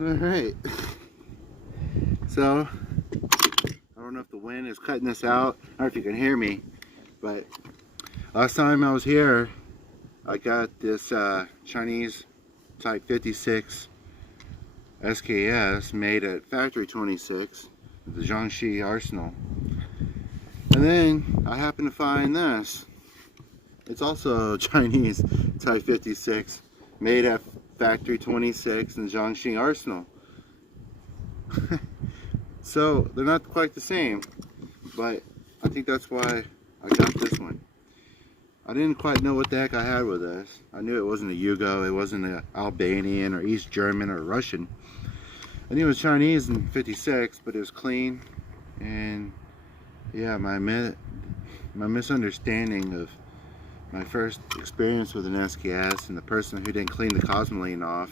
Alright, so I don't know if the wind is cutting this out. I don't know if you can hear me, but last time I was here I got this Chinese Type 56 SKS made at Factory 26 at the Jiangxi Arsenal. And then I happened to find this. It's also Chinese Type 56 made at Factory 26 in the Jiangxi Arsenal. So they're not quite the same, but I think that's why I got this one. I didn't quite know what the heck I had with this. I knew it wasn't a Yugo, it wasn't an Albanian or East German or Russian. I knew it was Chinese in 56, but it was clean. And yeah, my misunderstanding of my first experience with an SKS and the person who didn't clean the Cosmoline off.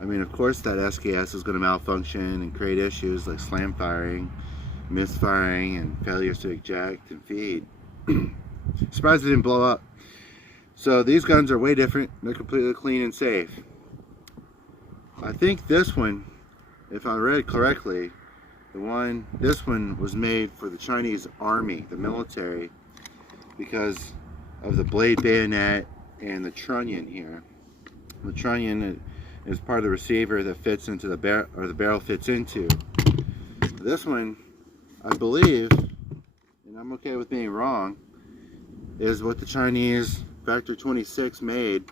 I mean, of course that SKS is going to malfunction and create issues like slam firing, misfiring, and failures to eject and feed. Surprised it didn't blow up. So these guns are way different. They're completely clean and safe. I think this one, if I read correctly, this one was made for the Chinese Army, the military, because of the blade bayonet and the trunnion here. The trunnion is part of the receiver that fits into the barrel, or the barrel fits into. This one, I believe, and I'm okay with being wrong, is what the Chinese Factory 26 made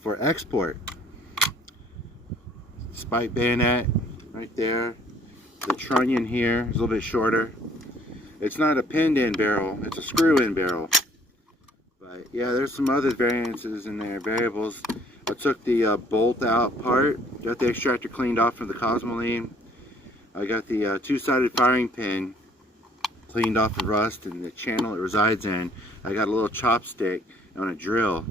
for export. Spike bayonet right there. The trunnion here is a little bit shorter. It's not a pinned in barrel, it's a screw in barrel. But yeah, there's some other variances in there, variables. I took the bolt out part, got the extractor cleaned off from the Cosmoline. I got the two-sided firing pin cleaned off the rust and the channel it resides in. I got a little chopstick on a drill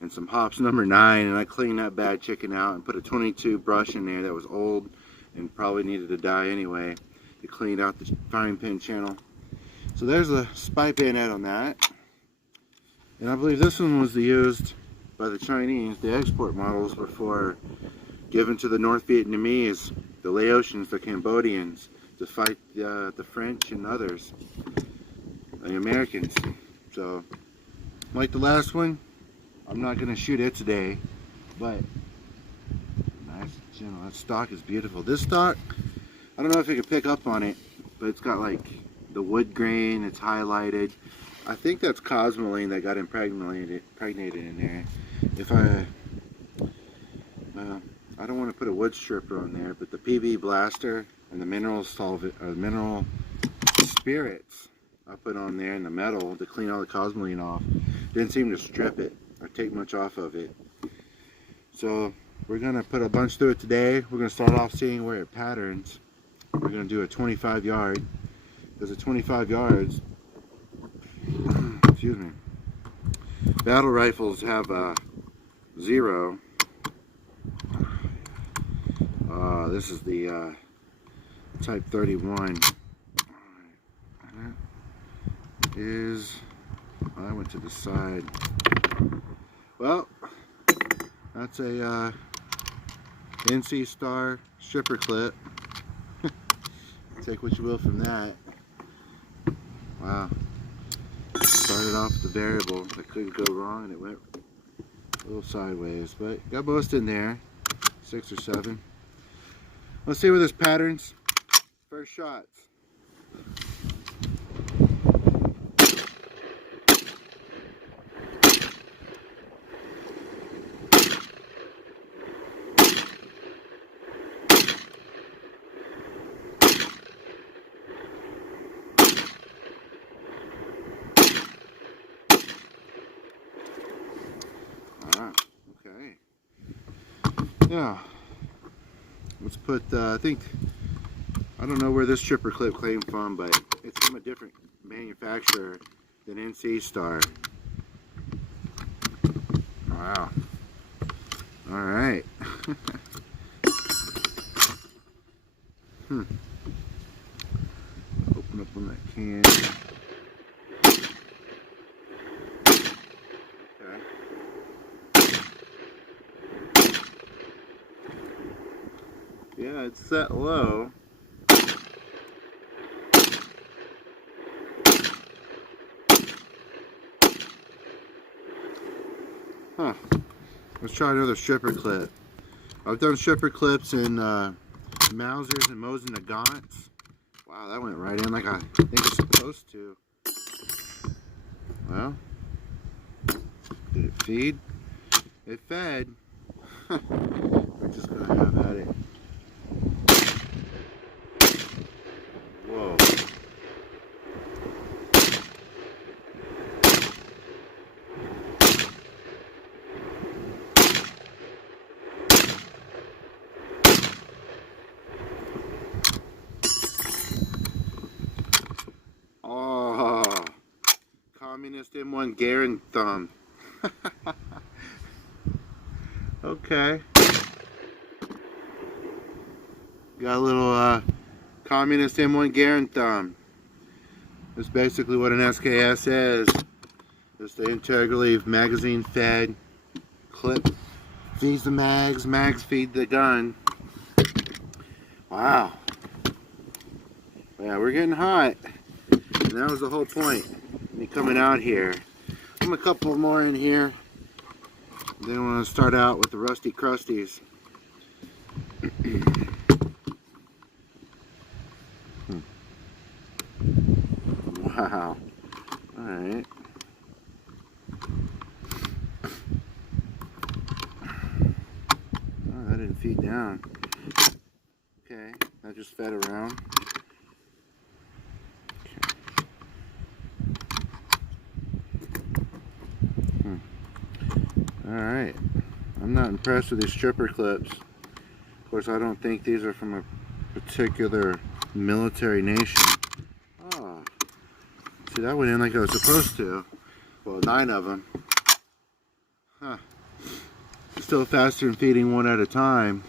and some hops number 9, and I cleaned that bad chicken out and put a 22 brush in there that was old and probably needed to die anyway to clean out the firing pin channel. So there's a spike bayonet on that. And I believe this one was used by the Chinese. The export models were for given to the North Vietnamese, the Laotians, the Cambodians, to fight the French and others, the Americans. So, like the last one, I'm not going to shoot it today, but nice, you know, that stock is beautiful. This stock, I don't know if you can pick up on it, but it's got like the wood grain, it's highlighted. I think that's Cosmoline that got impregnated in there. If I don't want to put a wood stripper on there, but the PB blaster and the mineral solvent, or the mineral spirits I put on there in the metal to clean all the Cosmoline off. Didn't seem to strip it or take much off of it. So we're going to put a bunch through it today. We're going to start off seeing where it patterns. We're going to do a 25 yard. Because at 25 yards, excuse me, battle rifles have a 0. This is the Type 31. I went to the side. Well, that's a NC Star stripper clip. Take what you will from that. Wow. Started off with the variable that couldn't go wrong, and it went a little sideways, but got most in there. 6 or 7. Let's see where this patterns. First shots. Okay. Yeah. Let's put, I don't know where this stripper clip came from, but it's from a different manufacturer than NC Star. Wow. Alright. Open up on that can. Yeah, it's set low. Huh. Let's try another stripper clip. I've done stripper clips in Mausers and Mosin Nagants. Wow, that went right in like I think it's supposed to. Well, did it feed? It fed. We're just gonna have at it. Whoa. Oh, communist M1 Garen thumb. Okay. Got a little communist M1 Garen thumb. That's basically what an SKS is. Just the integrally magazine fed clip. Feeds the mags, mags feed the gun. Wow. Yeah, we're getting hot. And that was the whole point. Me coming out here. I'm a couple more in here. Then I want to start out with the rusty crusties. Wow. Alright. Oh, that didn't feed down. Okay, that just fed around. Alright. I'm not impressed with these stripper clips. Of course, I don't think these are from a particular military nation. Oh. See, that went in like I was supposed to. Well, 9 of them. Huh. Still faster than feeding one at a time.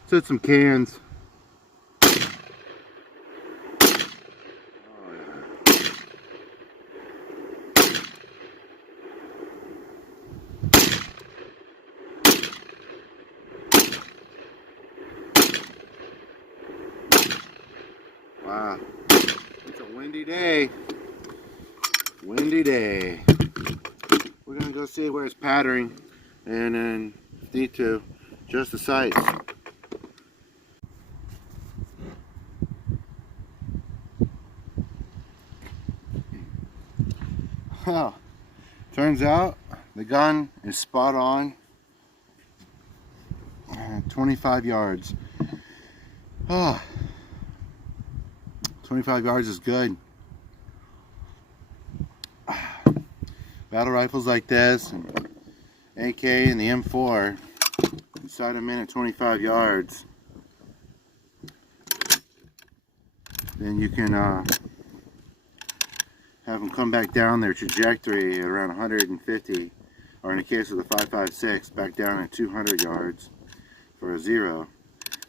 Let's hit some cans. Wow, it's a windy day. Windy day. We're gonna go see where it's patterning, and then if need to, adjust the sights. Well, turns out the gun is spot on. 25 yards. Oh. 25 yards is good. Battle rifles like this, and AK and the M4, you sight them in at 25 yards. Then you can have them come back down their trajectory at around 150, or in the case of the 5.56, back down at 200 yards for a 0.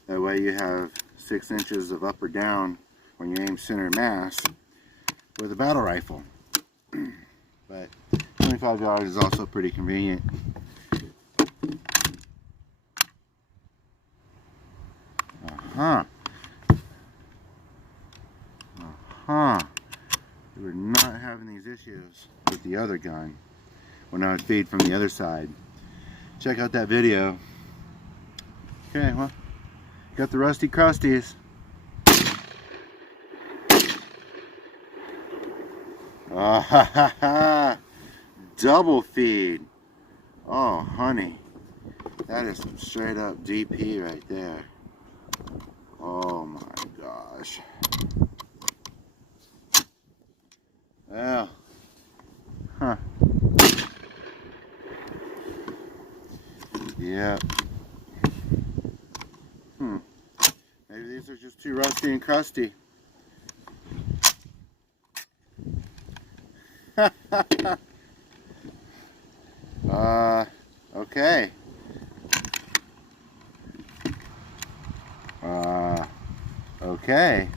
That way you have 6 inches of up or down when you aim center mass with a battle rifle. But 25 yards is also pretty convenient. We were not having these issues with the other gun when I would feed from the other side. Check out that video. Okay, well, got the rusty crusties. Double feed. Oh, honey. That is some straight up DP right there. Oh my gosh. Well. Huh. Yeah. Maybe these are just too rusty and crusty. Okay. Okay.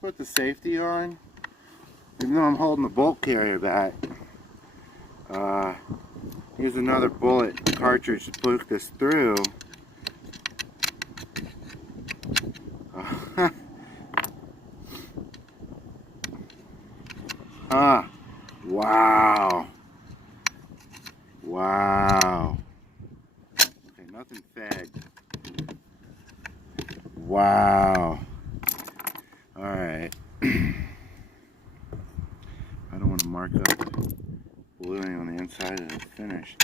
Put the safety on. Even though I'm holding the bolt carrier back. Here's another bullet cartridge to poke this through. Wow. Wow. Okay, nothing fed. Wow. Alright. I don't want to mark up the bluing on the inside of the finish.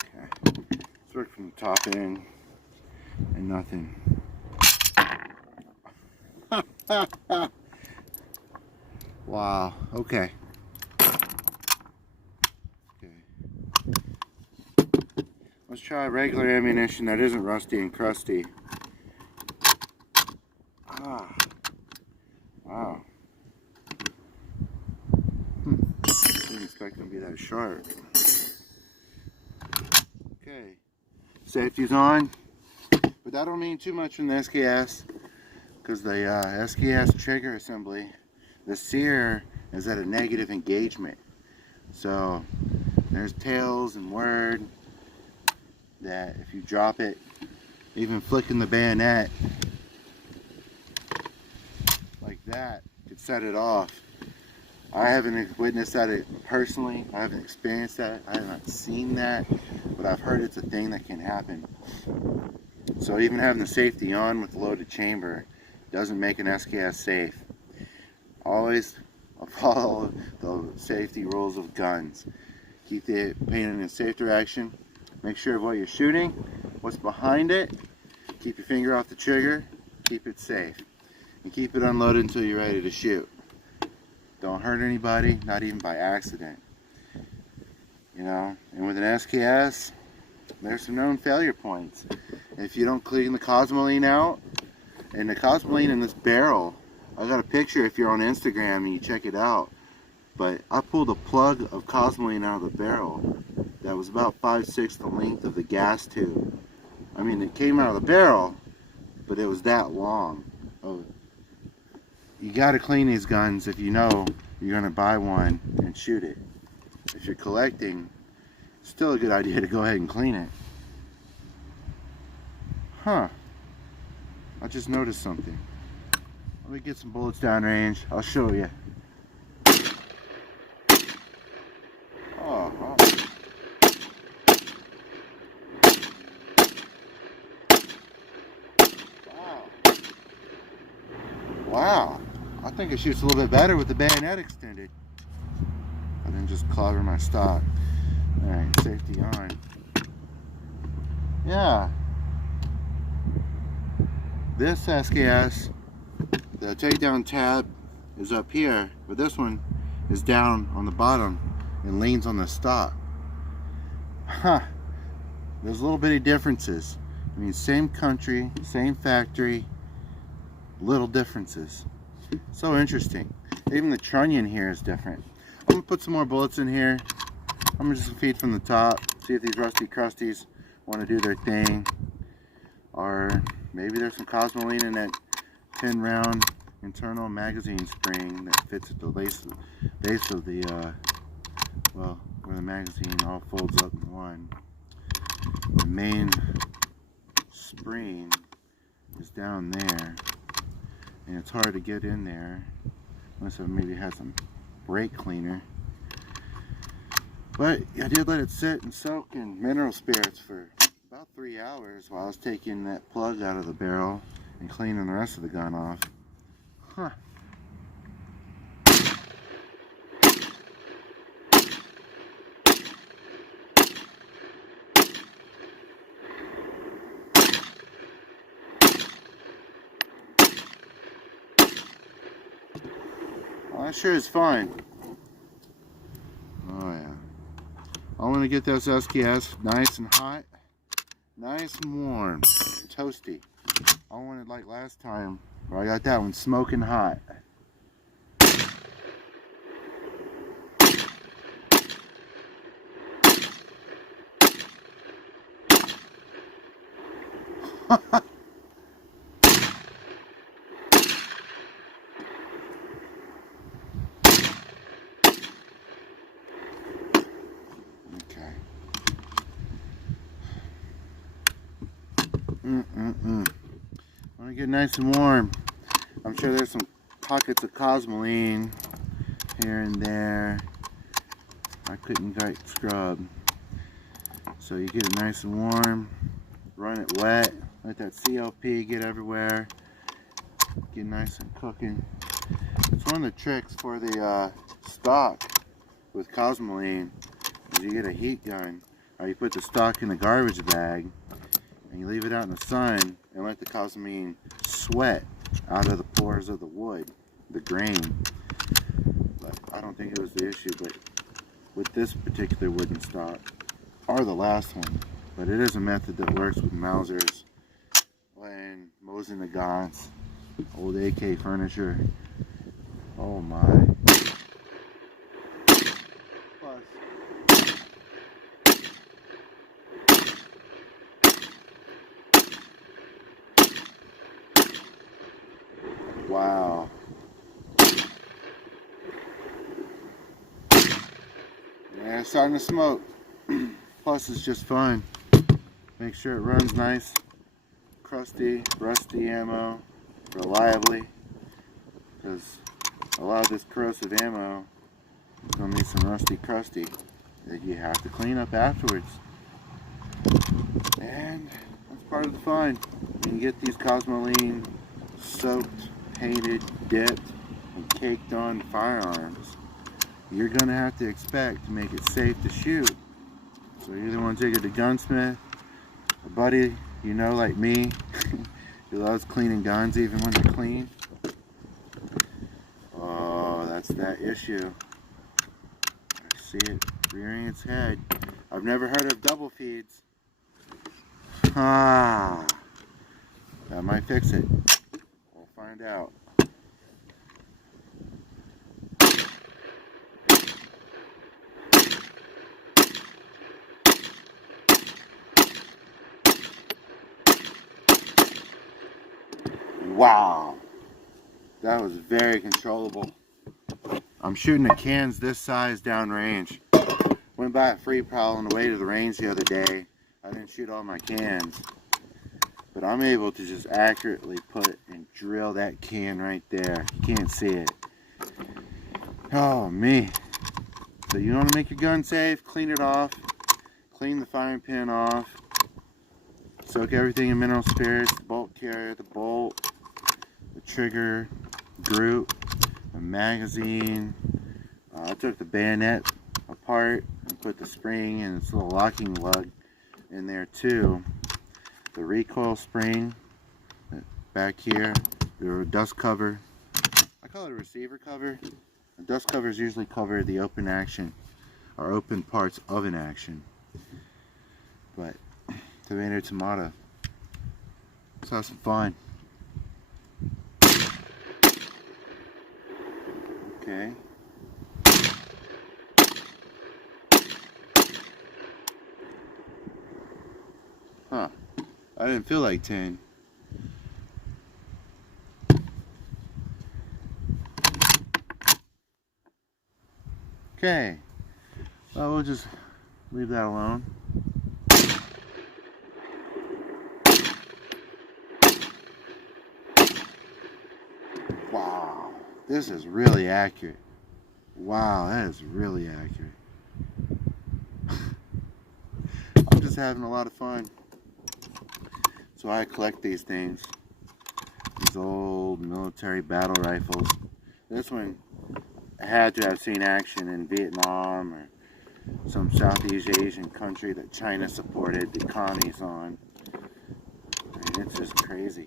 Okay. Let's work from the top in and nothing. Wow. Okay. Let's try regular ammunition that isn't rusty and crusty. Ah. Wow. Didn't expect them to be that sharp. Okay. Safety's on. But that don't mean too much from the SKS, because the SKS trigger assembly, the sear is at a negative engagement. So there's tails and word that if you drop it, even flicking the bayonet like that could set it off. I haven't witnessed that personally. I haven't experienced that. I have not seen that, but I've heard it's a thing that can happen. So even having the safety on with the loaded chamber doesn't make an SKS safe. Always follow the safety rules of guns. Keep the paint in a safe direction. Make sure of what you're shooting, what's behind it. Keep your finger off the trigger. Keep it safe. And keep it unloaded until you're ready to shoot. Don't hurt anybody, not even by accident. You know, and with an SKS, there's some known failure points. If you don't clean the Cosmoline out, and the Cosmoline in this barrel, I got a picture if you're on Instagram and you check it out, but I pulled a plug of Cosmoline out of the barrel that was about 5/6 the length of the gas tube. I mean, it came out of the barrel, but it was that long. Oh, you got to clean these guns if you know you're going to buy one and shoot it. If you're collecting, it's still a good idea to go ahead and clean it. Huh. I just noticed something. Let me get some bullets downrange. I'll show you. Oh, wow. Wow. I think it shoots a little bit better with the bayonet extended. I didn't just clobber my stock. Alright, safety on. Yeah. This SKS, the takedown tab is up here, but this one is down on the bottom and leans on the stock. Huh. There's little bitty differences. I mean, same country, same factory, little differences. So interesting. Even the trunnion here is different. I'm going to put some more bullets in here. I'm just going to feed from the top, see if these rusty crusties want to do their thing. Or maybe there's some Cosmoline in that 10-round internal magazine spring that fits at the base of the, well, where the magazine all folds up in one. The main spring is down there, and it's hard to get in there unless it maybe has some brake cleaner. But I did let it sit and soak in mineral spirits for about 3 hours while I was taking that plug out of the barrel and cleaning the rest of the gun off. Huh. Well, that sure is fine. Oh yeah. I want to get this SKS nice and hot, nice and warm, toasty. I wanted like last time where I got that one smoking hot. I want to get nice and warm. I'm I'm sure there's some pockets of Cosmoline here and there. I couldn't quite scrub. So you get it nice and warm, run it wet, let that CLP get everywhere, get nice and cooking. It's one of the tricks for the stock with Cosmoline is you get a heat gun, or you put the stock in a garbage bag and you leave it out in the sun and let the Cosmoline sweat out of the pores of the wood, the grain. But I don't think it was the issue, but with this particular wooden stock, or the last one, but it is a method that works with Mausers when mosing the guns, old AK furniture. Oh my. Plus, wow. Yeah, it's starting to smoke. Plus, it's just fun. Make sure it runs nice, crusty, rusty ammo, reliably, because a lot of this corrosive ammo is going to be some rusty crusty that you have to clean up afterwards. And that's part of the fun. You can get these Cosmoline soaked, painted, dipped, and caked on firearms. You're going to have to expect to make it safe to shoot. So you either want to take it to gunsmith, a buddy you know like me, who loves cleaning guns even when they're clean. Oh, that's that issue. I see it rearing its head. I've never heard of double feeds. Ah, that might fix it. We'll find out. Wow, that was very controllable. I'm shooting at cans this size downrange. Went by a free prowl on the way to the range the other day. I didn't shoot all my cans, but I'm able to just accurately put and drill that can right there. You can't see it. Oh me. So you want to make your gun safe, clean it off, clean the firing pin off, soak everything in mineral spirits, the bolt carrier, the bolt, the trigger, group, the magazine. I took the bayonet apart and put the spring and its little locking lug in there too. The recoil spring back here, the dust cover. I call it a receiver cover. The dust covers usually cover the open action or open parts of an action. But tomato, tomato. Let's have some fun. Okay. Huh. I didn't feel like 10. Okay. Well, we'll just leave that alone. Wow. This is really accurate. Wow, that is really accurate. I'm just having a lot of fun. So I collect these things. These old military battle rifles. This one had to have seen action in Vietnam or some Southeast Asian country that China supported the commies on. I mean, it's just crazy.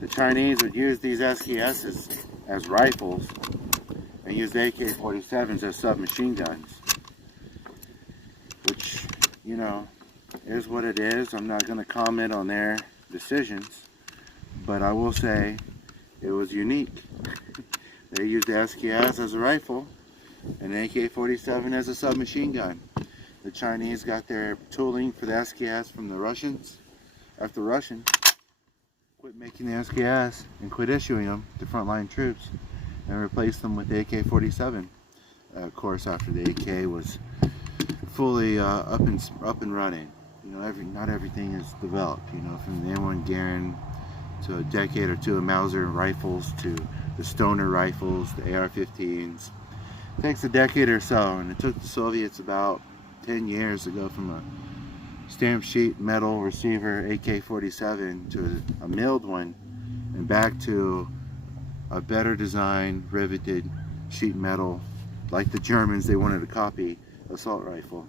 The Chinese would use these SKSs as rifles and use AK-47s as submachine guns, which, you know, is what it is. I'm not going to comment on their decisions, but I will say it was unique. They used the SKS as a rifle and the AK-47 as a submachine gun. The Chinese got their tooling for the SKS from the Russians. After the Russians quit making the SKS and quit issuing them to frontline troops and replaced them with the AK-47. Of course, after the AK was fully up and running. You know, not everything is developed. You know, from the M1 Garand to a decade or two of Mauser rifles to the Stoner rifles, the AR-15s. It takes a decade or so, and it took the Soviets about 10 years to go from a stamped sheet metal receiver AK-47 to a milled one, and back to a better designed riveted sheet metal, like the Germans, they wanted to copy, assault rifle.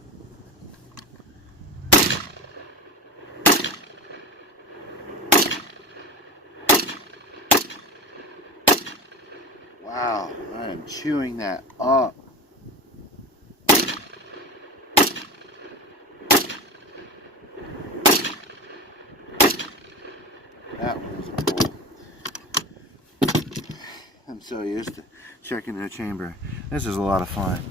Wow, I am chewing that up. That was cool. I'm so used to checking the chamber. This is a lot of fun.